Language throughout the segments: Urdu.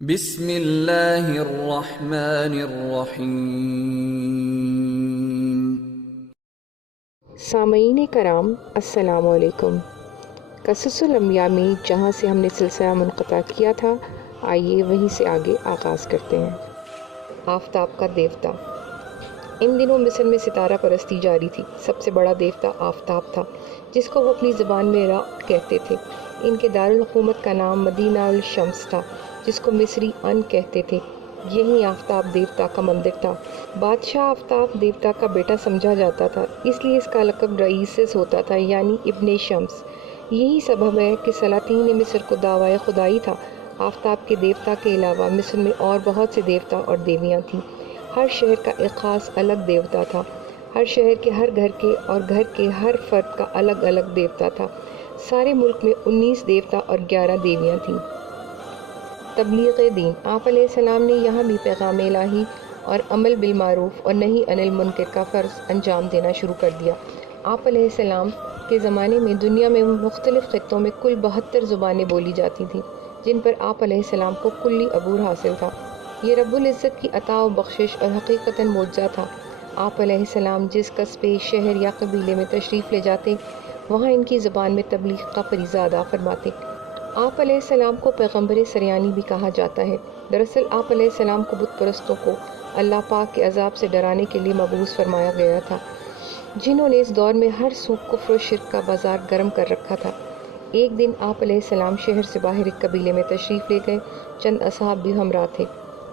بسم اللہ الرحمن الرحیم۔ سامعین کرام السلام علیکم۔ قصص الانبیاء میں جہاں سے ہم نے سلسلہ منقطع کیا تھا، آئیے وہیں سے آگے آغاز کرتے ہیں۔ آفتاب کا دیوتا۔ ان دنوں مصر میں ستارہ پرستی جاری تھی۔ سب سے بڑا دیوتا آفتاب تھا، جس کو وہ اپنی زبان میں را کہتے تھے۔ ان کے دارالحکومت کا نام مدینہ الشمس تھا، جس کو مصری ان کہتے تھے۔ یہی آفتاب دیوتا کا مندر تھا۔ بادشاہ آفتاب دیوتا کا بیٹا سمجھا جاتا تھا، اس لیے اس کا لقب رئیسس ہوتا تھا، یعنی ابن شمس۔ یہی سبب ہے کہ سلاطین مصر کو دعویٰ خدائی تھا۔ آفتاب کے دیوتا کے علاوہ مصر میں اور بہت سے دیوتا اور دیویاں تھیں۔ ہر شہر کا ایک خاص الگ دیوتا تھا۔ ہر شہر کے ہر گھر کے اور گھر کے ہر فرد کا الگ الگ دیوتا تھا۔ سارے ملک میں 19 دیوتا اور 11 دیویاں تھیں۔ تبلیغ دین۔ آپ علیہ السلام نے یہاں بھی پیغام الہی اور عمل بالمعروف اور نہی عن المنکر کا فرض انجام دینا شروع کر دیا۔ آپ علیہ السلام کے زمانے میں دنیا میں مختلف خطوں میں کل 72 زبانیں بولی جاتی تھیں، جن پر آپ علیہ السلام کو کلی عبور حاصل تھا۔ یہ رب العزت کی عطا و بخشش اور حقیقتاً معجزہ تھا۔ آپ علیہ السلام جس قصبے، شہر یا قبیلے میں تشریف لے جاتے، وہاں ان کی زبان میں تبلیغ کا فریضہ ادا فرماتے۔ آپ علیہ السلام کو پیغمبر سریانی بھی کہا جاتا ہے۔ دراصل آپ علیہ السلام کو بت پرستوں کو اللہ پاک کے عذاب سے ڈرانے کے لیے مبعوث فرمایا گیا تھا، جنہوں نے اس دور میں ہر سو کفر و شرک کا بازار گرم کر رکھا تھا۔ ایک دن آپ علیہ السلام شہر سے باہر ایک قبیلے میں تشریف لے گئے۔ چند اصحاب بھی ہمراہ تھے۔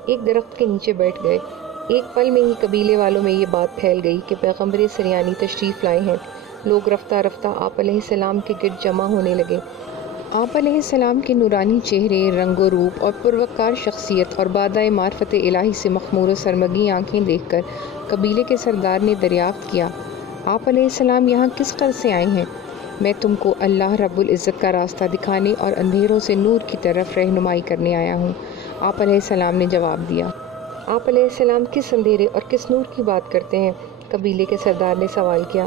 ایک درخت کے نیچے بیٹھ گئے۔ ایک پل میں ہی قبیلے والوں میں یہ بات پھیل گئی کہ پیغمبر سریانی تشریف لائے ہیں۔ لوگ رفتہ رفتہ آپ علیہ السلام کے گرد جمع ہونے لگے۔ آپ علیہ السلام کے نورانی چہرے، رنگ و روپ اور پروقار شخصیت اور بادۂ معرفت الہی سے مخمور و سرمگی آنکھیں دیکھ کر قبیلے کے سردار نے دریافت کیا، آپ علیہ السلام یہاں کس غرض سے آئے ہیں؟ میں تم کو اللہ رب العزت کا راستہ دکھانے اور اندھیروں سے نور کی طرف رہنمائی کرنے آیا ہوں۔ آپ علیہ السلام نے جواب دیا۔ آپ علیہ السلام کس اندھیرے اور کس نور کی بات کرتے ہیں؟ قبیلے کے سردار نے سوال کیا۔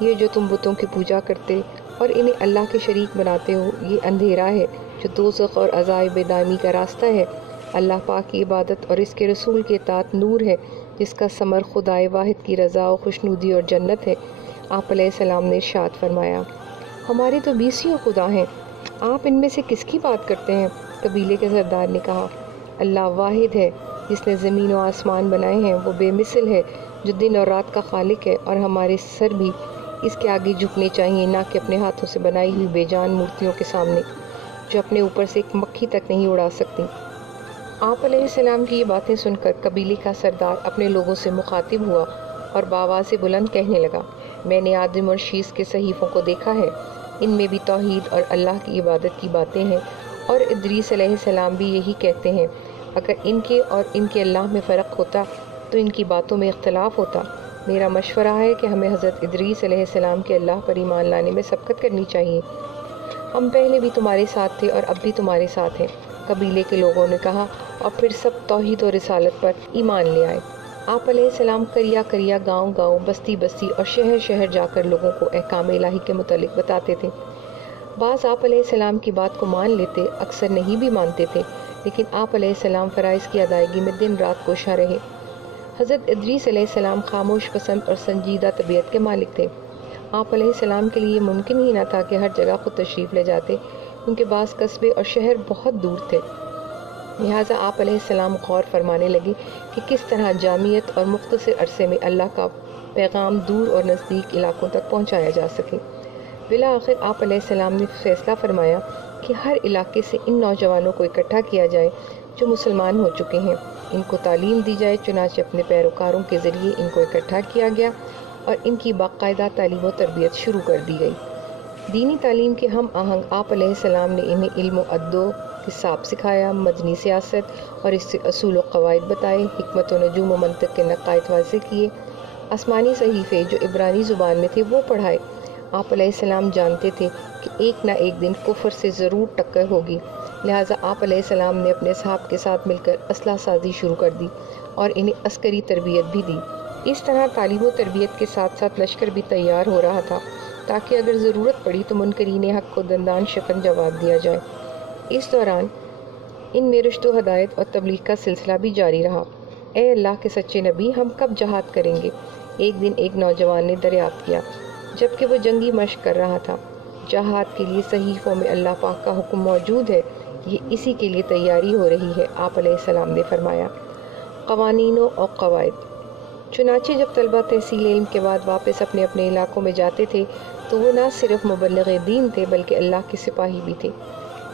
یہ جو تم بتوں کی پوجا کرتے اور انہیں اللہ کے شریک بناتے ہو، یہ اندھیرا ہے جو دوزخ اور عذاب دائمی کا راستہ ہے۔ اللہ پاک کی عبادت اور اس کے رسول کے اطاعت نور ہے، جس کا ثمر خدائے واحد کی رضا و خوشنودی اور جنت ہے۔ آپ علیہ السلام نے ارشاد فرمایا، ہمارے تو 20 خدا ہیں، آپ ان میں سے کس کی بات کرتے ہیں؟ قبیلے کے سردار نے کہا، اللہ واحد ہے، جس نے زمین و آسمان بنائے ہیں، وہ بے مثل ہے، جو دن اور رات کا خالق ہے، اور ہمارے سر بھی اس کے آگے جھکنے چاہیے، نہ کہ اپنے ہاتھوں سے بنائی ہوئی بے جان مورتیوں کے سامنے، جو اپنے اوپر سے ایک مکھی تک نہیں اڑا سکتی۔ آپ علیہ السلام کی یہ باتیں سن کر قبیلے کا سردار اپنے لوگوں سے مخاطب ہوا اور بآواز بلند کہنے لگا، میں نے آدم اور شیس کے صحیفوں کو دیکھا ہے، ان میں بھی توحید اور اللہ کی عبادت کی باتیں ہیں، اور ادریس علیہ السلام بھی یہی کہتے ہیں۔ اگر ان کے اور ان کے اللہ میں فرق ہوتا تو ان کی باتوں میں اختلاف ہوتا۔ میرا مشورہ ہے کہ ہمیں حضرت ادریس علیہ السلام کے اللہ پر ایمان لانے میں سبقت کرنی چاہیے۔ ہم پہلے بھی تمہارے ساتھ تھے اور اب بھی تمہارے ساتھ ہیں۔ قبیلے کے لوگوں نے کہا، اور پھر سب توحید و رسالت پر ایمان لے آئے۔ آپ علیہ السلام کریا کریا، گاؤں گاؤں، بستی بستی اور شہر شہر جا کر لوگوں کو احکام الہی کے متعلق بتاتے تھے۔ بعض آپ علیہ السلام کی بات کو مان لیتے، اکثر نہیں بھی مانتے تھے، لیکن آپ علیہ السلام فرائض کی ادائیگی میں دن رات کوشاں رہے۔ حضرت ادریس علیہ السلام خاموش پسند اور سنجیدہ طبیعت کے مالک تھے۔ آپ علیہ السلام کے لیے یہ ممکن ہی نہ تھا کہ ہر جگہ خود تشریف لے جاتے، کیونکہ بعض قصبے اور شہر بہت دور تھے۔ لہٰذا آپ علیہ السلام غور فرمانے لگے کہ کس طرح جامعیت اور مختصر عرصے میں اللہ کا پیغام دور اور نزدیک علاقوں تک پہنچایا جا سکے۔ بالآخر آپ علیہ السلام نے فیصلہ فرمایا کہ ہر علاقے سے ان نوجوانوں کو اکٹھا کیا جائے جو مسلمان ہو چکے ہیں، ان کو تعلیم دی جائے۔ چنانچہ اپنے پیروکاروں کے ذریعے ان کو اکٹھا کیا گیا اور ان کی باقاعدہ تعلیم و تربیت شروع کر دی گئی۔ دینی تعلیم کے ہم آہنگ آپ علیہ السلام نے انہیں علم و ادب و حساب سکھایا، مدنی سیاست اور اس سے اصول و قواعد بتائے، حکمت و نجوم و منطق کے نقائط واضح کیے، آسمانی صحیفے جو عبرانی زبان میں تھے وہ پڑھائے۔ آپ علیہ السلام جانتے تھے کہ ایک نہ ایک دن کفر سے ضرور ٹکر ہوگی، لہٰذا آپ علیہ السلام نے اپنے اصحاب کے ساتھ مل کر اسلحہ سازی شروع کر دی اور انہیں عسکری تربیت بھی دی۔ اس طرح تعلیم و تربیت کے ساتھ ساتھ لشکر بھی تیار ہو رہا تھا، تاکہ اگر ضرورت پڑی تو منکرین حق کو دندان شکن جواب دیا جائے۔ اس دوران ان میں رشد و ہدایت اور تبلیغ کا سلسلہ بھی جاری رہا۔ اے اللہ کے سچے نبی، ہم کب جہاد کریں گے؟ ایک دن ایک نوجوان نے دریافت کیا جبکہ وہ جنگی مشق کر رہا تھا۔ جہاد کے لیے صحیفوں میں اللہ پاک کا حکم موجود ہے، یہ اسی کے لیے تیاری ہو رہی ہے، آپ علیہ السلام نے فرمایا۔ قوانین و قواعد۔ چنانچہ جب طلبہ تحصیل علم کے بعد واپس اپنے اپنے علاقوں میں جاتے تھے تو وہ نہ صرف مبلغ دین تھے بلکہ اللہ کے سپاہی بھی تھے۔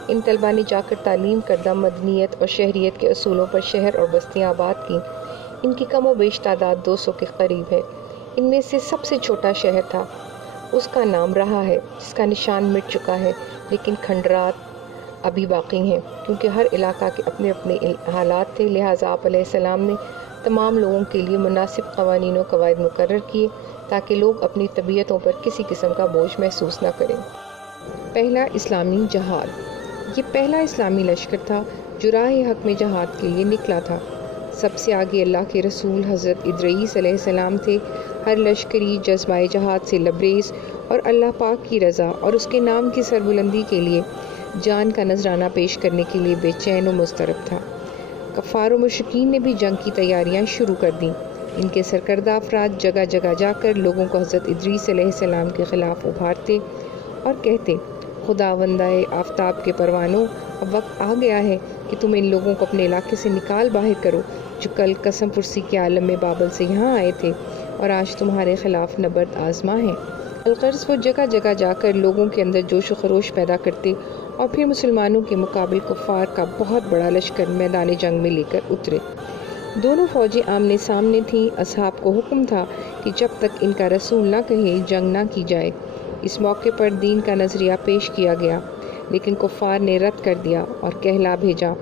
ان طلبہ نے جا کر تعلیم کردہ مدنیت اور شہریت کے اصولوں پر شہر اور بستیاں آباد کیں۔ ان کی کم و بیش تعداد 200 کے قریب ہے۔ ان میں سے سب سے چھوٹا شہر تھا، اس کا نام رہا ہے، جس کا نشان مٹ چکا ہے، لیکن کھنڈرات ابھی باقی ہیں، کیونکہ ہر علاقہ کے اپنے اپنے حالات تھے۔ لہٰذا آپ علیہ السلام نے تمام لوگوں کے لیے مناسب قوانین و قواعد مقرر کیے تاکہ لوگ اپنی طبیعتوں پر کسی قسم کا بوجھ محسوس نہ کریں۔ پہلا اسلامی جہاد۔ یہ پہلا اسلامی لشکر تھا جو راہ حق میں جہاد کے لیے نکلا تھا۔ سب سے آگے اللہ کے رسول حضرت ادریس علیہ السلام تھے۔ ہر لشکری جذبہ جہاد سے لبریز اور اللہ پاک کی رضا اور اس کے نام کی سربلندی کے لیے جان کا نذرانہ پیش کرنے کے لیے بے چین و مضطرب تھا۔ کفار و مشرکین نے بھی جنگ کی تیاریاں شروع کر دیں۔ ان کے سرکردہ افراد جگہ جگہ جا کر لوگوں کو حضرت ادریس علیہ السلام کے خلاف ابھارتے اور کہتے، خداوندائے آفتاب کے پروانوں، اب وقت آ گیا ہے کہ تم ان لوگوں کو اپنے علاقے سے نکال باہر کرو جو کل قسم پرسی کے عالم میں بابل سے یہاں آئے تھے اور آج تمہارے خلاف نبرد آزما ہیں۔ الغرض وہ جگہ جگہ جا کر لوگوں کے اندر جوش و خروش پیدا کرتے اور پھر مسلمانوں کے مقابل کفار کا بہت بڑا لشکر میدان جنگ میں لے کر اترے۔ دونوں فوجیں آمنے سامنے تھیں۔ اصحاب کو حکم تھا کہ جب تک ان کا رسول نہ کہے جنگ نہ کی جائے۔ اس موقع پر دین کا نظریہ پیش کیا گیا، لیکن کفار نے رد کر دیا اور کہلا بھیجا،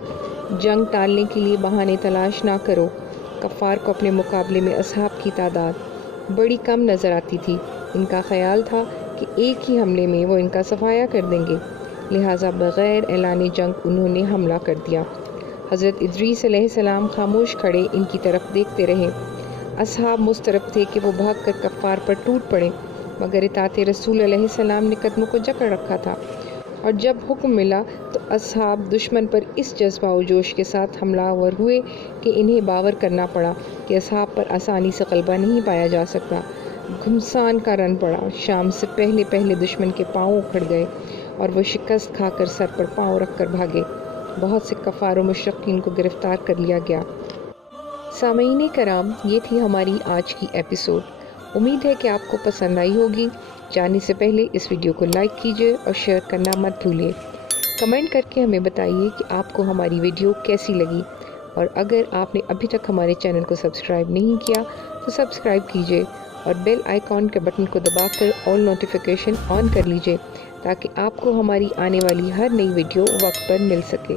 جنگ ٹالنے کے لیے بہانے تلاش نہ کرو۔ کفار کو اپنے مقابلے میں اصحاب کی تعداد بڑی کم نظر آتی تھی۔ ان کا خیال تھا کہ ایک ہی حملے میں وہ ان کا صفایا کر دیں گے، لہٰذا بغیر اعلان جنگ انہوں نے حملہ کر دیا۔ حضرت ادریس علیہ السلام خاموش کھڑے ان کی طرف دیکھتے رہے۔ اصحاب مضطرب تھے کہ وہ بھاگ کر کفار پر ٹوٹ پڑے، مگر اطاعت رسول علیہ السلام نے قدموں کو جکڑ رکھا تھا، اور جب حکم ملا تو اصحاب دشمن پر اس جذبہ و جوش کے ساتھ حملہ آور ہوئے کہ انہیں باور کرنا پڑا کہ اصحاب پر آسانی سے غلبہ نہیں پایا جا سکتا۔ گھمسان کا رن پڑا۔ شام سے پہلے پہلے دشمن کے پاؤں اکھڑ گئے اور وہ شکست کھا کر سر پر پاؤں رکھ کر بھاگے۔ بہت سے کفار و مشرکین کو گرفتار کر لیا گیا۔ سامعین کرام، یہ تھی ہماری آج کی ایپیسوڈ۔ امید ہے کہ آپ کو پسند آئی ہوگی۔ جانے سے پہلے اس ویڈیو کو لائک کیجیے اور شیئر کرنا مت بھولیے۔ کمنٹ کر کے ہمیں بتائیے کہ آپ کو ہماری ویڈیو کیسی لگی، اور اگر آپ نے ابھی تک ہمارے چینل کو سبسکرائب نہیں کیا تو سبسکرائب کیجیے اور بیل آئیکن کے بٹن کو دبا کر آل نوٹیفیکیشن آن کر لیجیے تاکہ آپ کو ہماری آنے والی ہر نئی ویڈیو وقت پر مل سکے۔